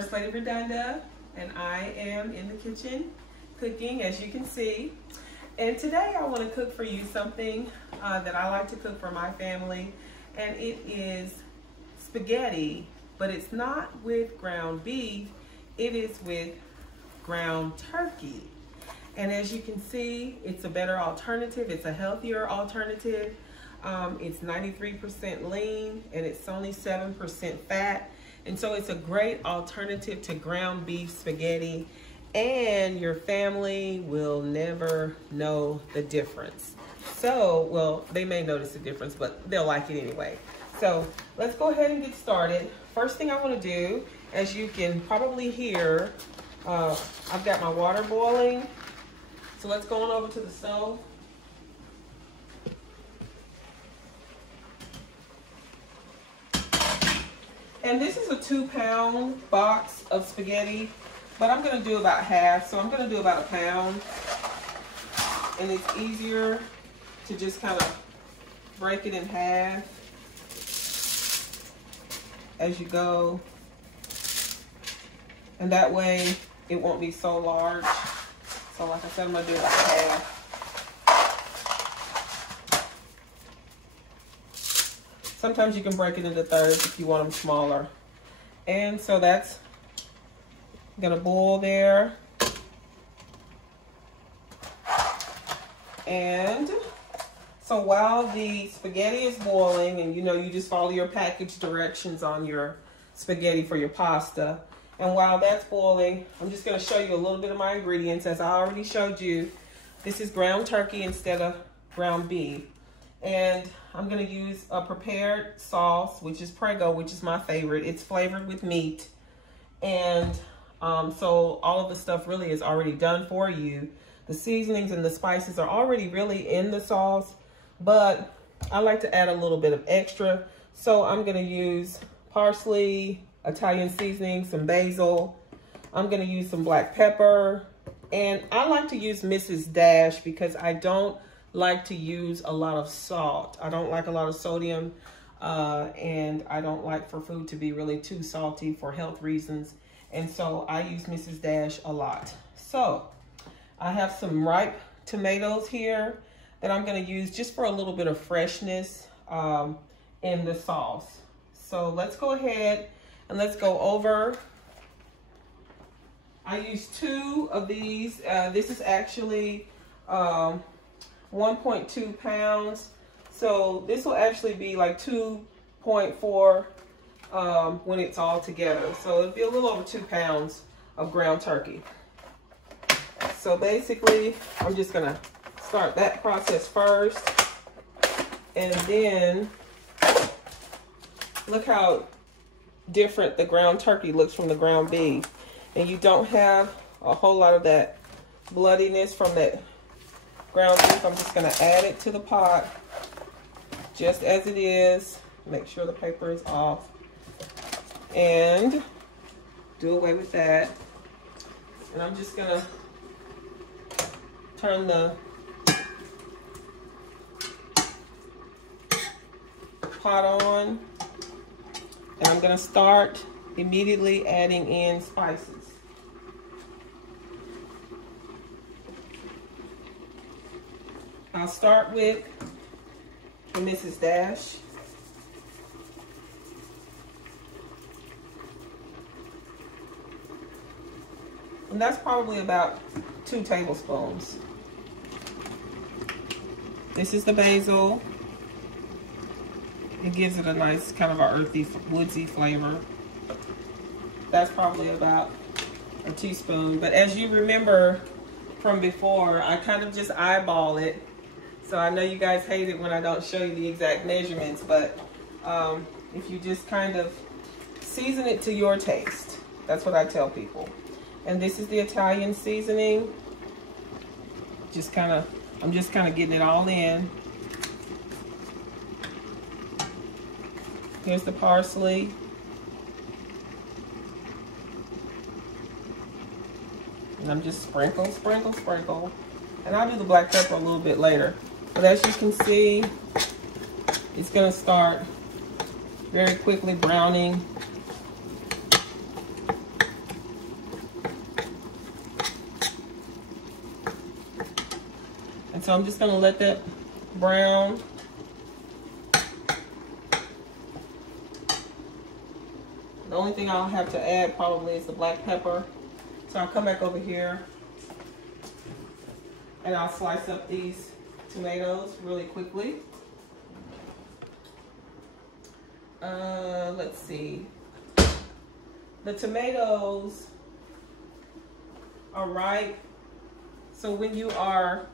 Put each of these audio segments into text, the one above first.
First Lady Redonda, and I am in the kitchen cooking, as you can see. And today I want to cook for you something that I like to cook for my family, and it is spaghetti, but it's not with ground beef, it is with ground turkey. And as you can see, it's a better alternative, it's a healthier alternative. It's 93% lean and it's only 7% fat. And so it's a great alternative to ground beef spaghetti, and your family will never know the difference. So, well, they may notice the difference, but they'll like it anyway. So let's go ahead and get started. First thing I want to do, as you can probably hear, I've got my water boiling. So let's go on over to the stove. And this is a 2-pound box of spaghetti, but I'm going to do about half, so I'm going to do about 1 pound. And it's easier to just kind of break it in half as you go. And that way it won't be so large. So like I said, I'm going to do about half. Sometimes you can break it into thirds if you want them smaller. And so that's gonna boil there. And so while the spaghetti is boiling, and you know, you just follow your package directions on your spaghetti for your pasta. And while that's boiling, I'm just gonna show you a little bit of my ingredients. As I already showed you, this is ground turkey instead of ground beef. And I'm gonna use a prepared sauce, which is Prego, which is my favorite. It's flavored with meat. And so all of the stuff really is already done for you. The seasonings and the spices are already really in the sauce, but I like to add a little bit of extra. So I'm gonna use parsley, Italian seasoning, some basil. I'm gonna use some black pepper. And I like to use Mrs. Dash because I don't like to use a lot of salt. I don't like a lot of sodium, and I don't like for food to be really too salty for health reasons. And so I use Mrs. Dash a lot. So I have some ripe tomatoes here that I'm gonna use just for a little bit of freshness in the sauce. So let's go ahead and let's go over. I use 2 of these. This is actually 1.2 pounds. So this will actually be like 2.4 when it's all together. So it'll be a little over 2 pounds of ground turkey. So basically, I'm just gonna start that process first. And then look how different the ground turkey looks from the ground beef. And you don't have a whole lot of that bloodiness from that ground beef. I'm just gonna add it to the pot just as it is. Make sure the paper is off and do away with that. And I'm just gonna turn the pot on, and I'm gonna start immediately adding in spices. I'll start with the Mrs. Dash. And that's probably about 2 tablespoons. This is the basil. It gives it a nice kind of a earthy, woodsy flavor. That's probably about a teaspoon. But as you remember from before, I kind of just eyeball it. So I know you guys hate it when I don't show you the exact measurements, but if you just kind of season it to your taste, that's what I tell people. And this is the Italian seasoning. I'm just kind of getting it all in. Here's the parsley. And I'm just sprinkle. And I'll do the black pepper a little bit later. But as you can see, it's gonna start very quickly browning. And so I'm just gonna let that brown. The only thing I'll have to add probably is the black pepper. So I'll come back over here and I'll slice up these tomatoes really quickly. Let's see. The tomatoes are ripe. So when you are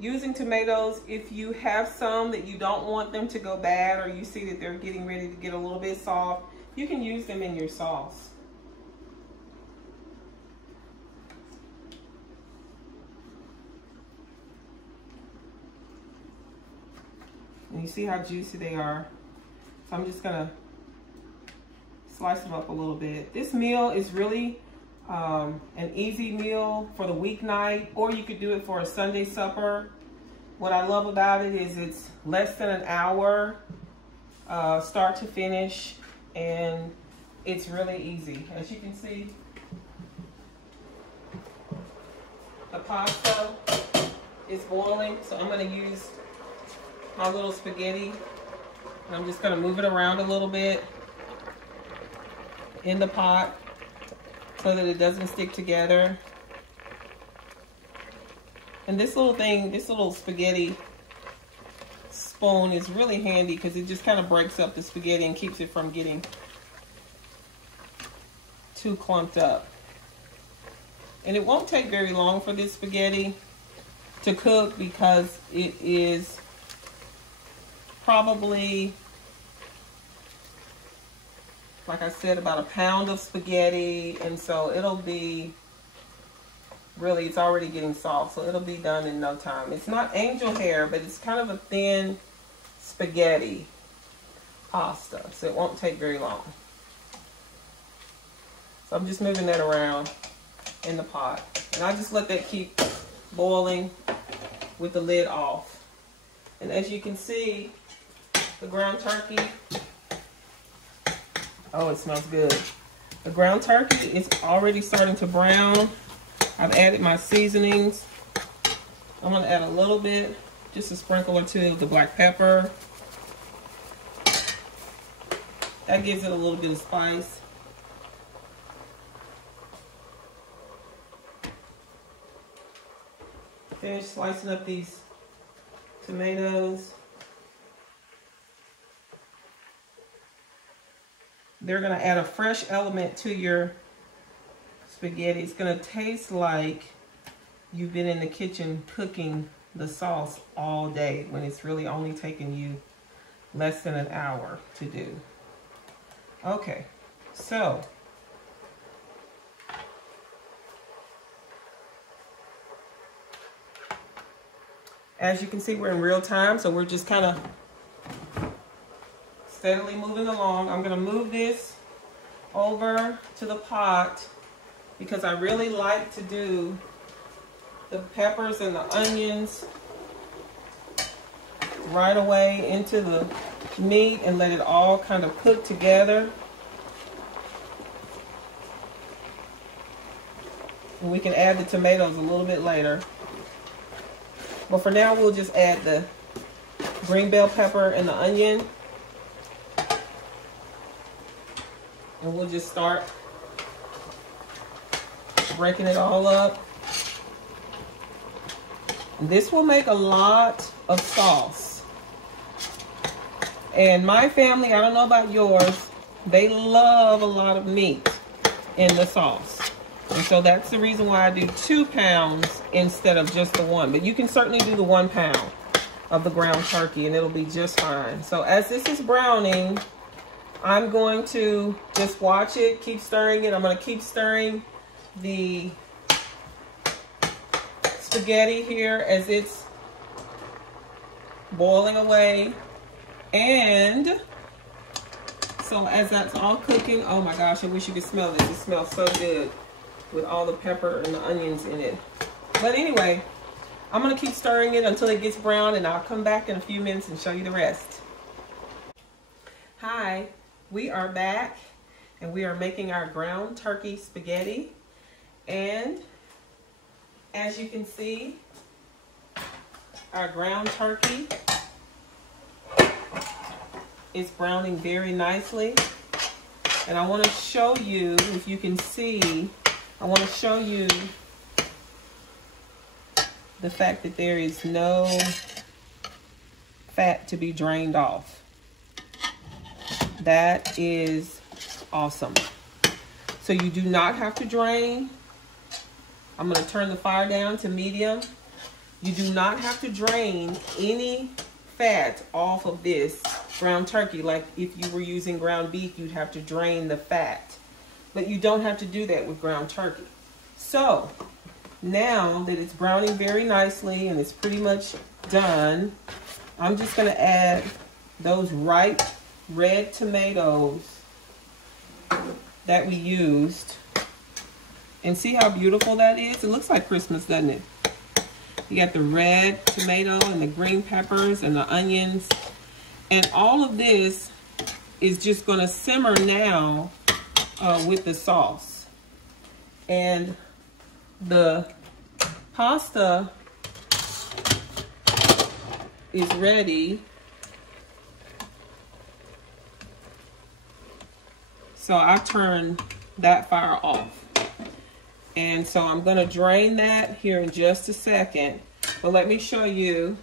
using tomatoes, if you have some that you don't want them to go bad, or you see that they're getting ready to get a little bit soft, you can use them in your sauce. And you see how juicy they are. So I'm just gonna slice them up a little bit. This meal is really an easy meal for the weeknight, or you could do it for a Sunday supper. What I love about it is it's less than an hour, start to finish, and it's really easy. As you can see, the pasta is boiling, so I'm gonna use my little spaghetti, and I'm just gonna move it around a little bit in the pot so that it doesn't stick together. And this little thing, this little spaghetti spoon is really handy because it just kind of breaks up the spaghetti and keeps it from getting too clumped up. And it won't take very long for this spaghetti to cook because it is probably, like I said, about a pound of spaghetti, and so it'll be really, it's already getting soft, so it'll be done in no time. It's not angel hair, but it's kind of a thin spaghetti pasta, so it won't take very long. So I'm just moving that around in the pot, and I just let that keep boiling with the lid off. And as you can see, the ground turkey, oh, it smells good. The ground turkey is already starting to brown. I've added my seasonings. I'm gonna add a little bit, just a sprinkle or two of the black pepper. That gives it a little bit of spice. Finish slicing up these tomatoes. They're gonna add a fresh element to your spaghetti. It's gonna taste like you've been in the kitchen cooking the sauce all day when it's really only taking you less than an hour to do. Okay, so as you can see, we're in real time, so we're just kind of steadily moving along. I'm gonna move this over to the pot because I really like to do the peppers and the onions right away into the meat and let it all kind of cook together. And we can add the tomatoes a little bit later. But for now, we'll just add the green bell pepper and the onion. And we'll just start breaking it all up. This will make a lot of sauce. And my family, I don't know about yours, they love a lot of meat in the sauce. And so that's the reason why I do 2 pounds instead of just the 1. But you can certainly do the 1 pound of the ground turkey and it'll be just fine. So as this is browning, I'm going to just watch it, keep stirring it. I'm going to keep stirring the spaghetti here as it's boiling away. And so as that's all cooking, oh my gosh, I wish you could smell this. It smells so good with all the pepper and the onions in it. But anyway, I'm going to keep stirring it until it gets brown, and I'll come back in a few minutes and show you the rest. Hi, we are back, and we are making our ground turkey spaghetti. And as you can see, Our ground turkey is browning very nicely. And I want to show you, if you can see, I want to show you the fact that there is no fat to be drained off. That is awesome. So you do not have to drain. I'm going to turn the fire down to medium. You do not have to drain any fat off of this ground turkey. Like if you were using ground beef, you'd have to drain the fat. But you don't have to do that with ground turkey. So now that it's browning very nicely and it's pretty much done, I'm just going to add those ripe red tomatoes that we used. And see how beautiful that is? It looks like Christmas, doesn't it? You got the red tomato and the green peppers and the onions. And all of this is just going to simmer now with the sauce. And the pasta is ready. So I turned that fire off. And so I'm going to drain that here in just a second. But let me show you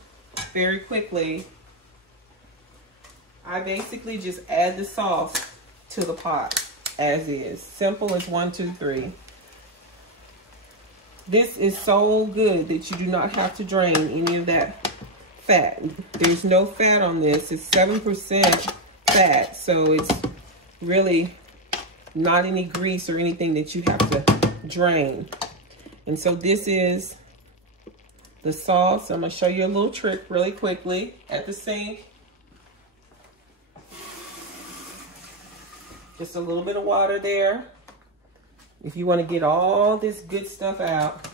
very quickly. I basically just add the sauce to the pot as is. Simple as 1, 2, 3. This is so good that you do not have to drain any of that fat. There's no fat on this. It's 7% fat. So it's really not any grease or anything that you have to drain. And so this is the sauce. I'm going to show you a little trick really quickly at the sink. Just a little bit of water there. If you want to get all this good stuff out,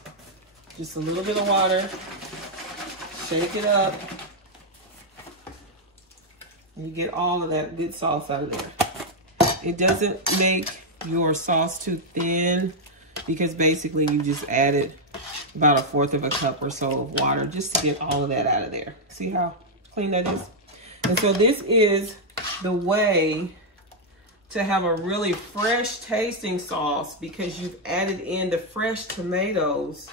just a little bit of water. Shake it up. And you get all of that good sauce out of there. It doesn't make your sauce too thin, because basically you just added about 1/4 cup or so of water just to get all of that out of there. See how clean that is? And so this is the way to have a really fresh tasting sauce, because you've added in the fresh tomatoes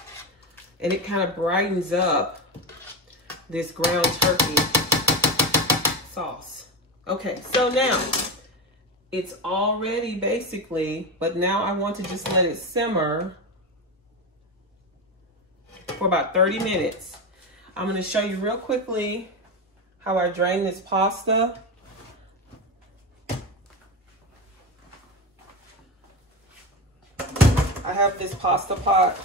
and it kind of brightens up this ground turkey sauce. Okay, so now it's all ready basically, but now I want to just let it simmer for about 30 minutes. I'm going to show you real quickly how I drain this pasta. I have this pasta pot,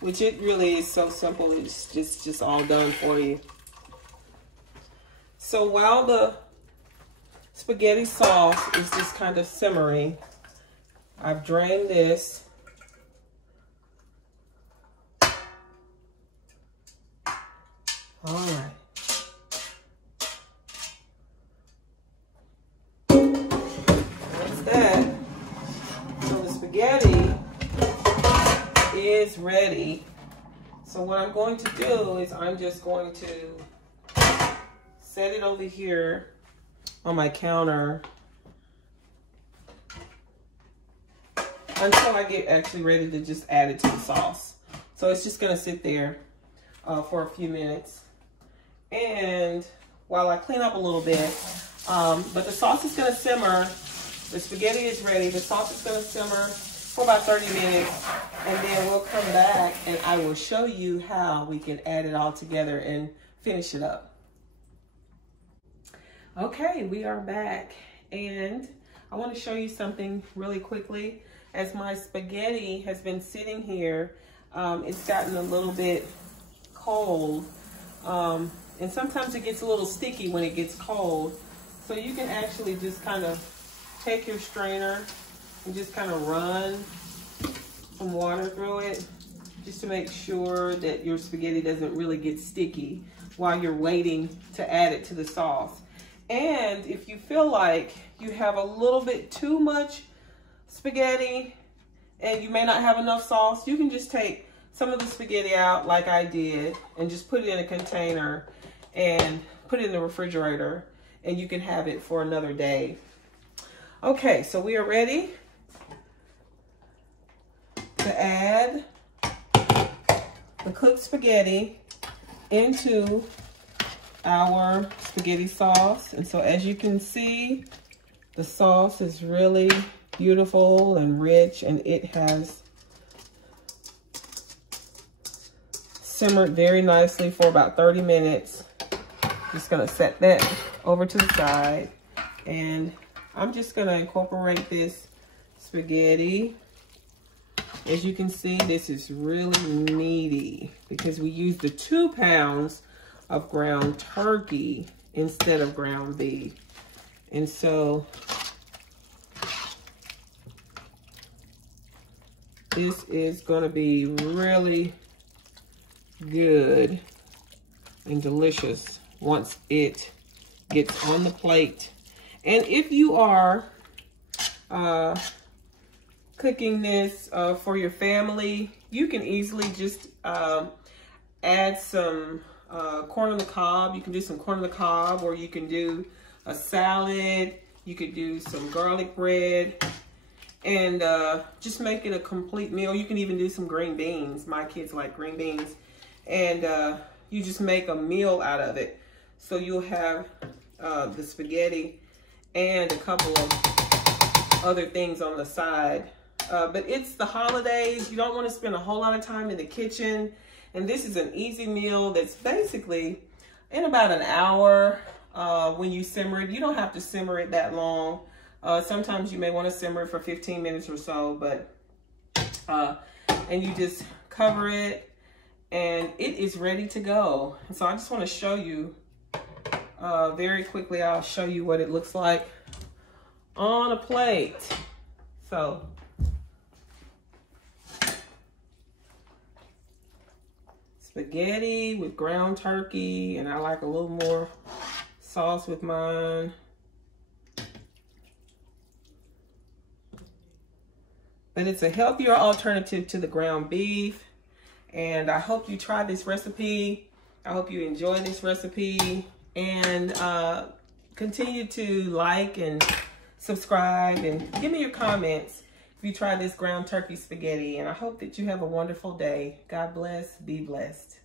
which it really is so simple. It's just all done for you. So while the spaghetti sauce is just kind of simmering, I've drained this. All right. That's that. So the spaghetti is ready. So what I'm going to do is I'm just going to set it over here on my counter until I get actually ready to just add it to the sauce. So it's just going to sit there for a few minutes. And while I clean up a little bit, but the sauce is going to simmer. The spaghetti is ready. The sauce is going to simmer for about 30 minutes. And then we'll come back and I will show you how we can add it all together and finish it up. Okay, we are back, and I want to show you something really quickly. As my spaghetti has been sitting here, it's gotten a little bit cold, and sometimes it gets a little sticky when it gets cold. So you can actually just kind of take your strainer and just kind of run some water through it, just to make sure that your spaghetti doesn't really get sticky while you're waiting to add it to the sauce. And if you feel like you have a little bit too much spaghetti and you may not have enough sauce, you can just take some of the spaghetti out like I did and just put it in a container and put it in the refrigerator, and you can have it for another day. Okay, so we are ready to add the cooked spaghetti into our spaghetti sauce. And so as you can see, the sauce is really beautiful and rich, and it has simmered very nicely for about 30 minutes. Just gonna set that over to the side, and I'm just gonna incorporate this spaghetti. As you can see, this is really meaty because we used the 2 pounds of ground turkey instead of ground beef. And so this is gonna be really good and delicious once it gets on the plate. And if you are cooking this for your family, you can easily just add some corn on the cob. You can do some corn on the cob, or you can do a salad. You could do some garlic bread, and just make it a complete meal. You can even do some green beans. My kids like green beans. And you just make a meal out of it. So you'll have the spaghetti and a couple of other things on the side. But it's the holidays. You don't want to spend a whole lot of time in the kitchen. And this is an easy meal that's basically in about an hour when you simmer it. You don't have to simmer it that long. Sometimes you may want to simmer it for 15 minutes or so, but and you just cover it, and it is ready to go. And so I just want to show you very quickly. I'll show you what it looks like on a plate. So spaghetti with ground turkey, and I like a little more sauce with mine. But it's a healthier alternative to the ground beef. And I hope you try this recipe. I hope you enjoy this recipe, and continue to like and subscribe and give me your comments if you try this ground turkey spaghetti. And I hope that you have a wonderful day. God bless. Be blessed.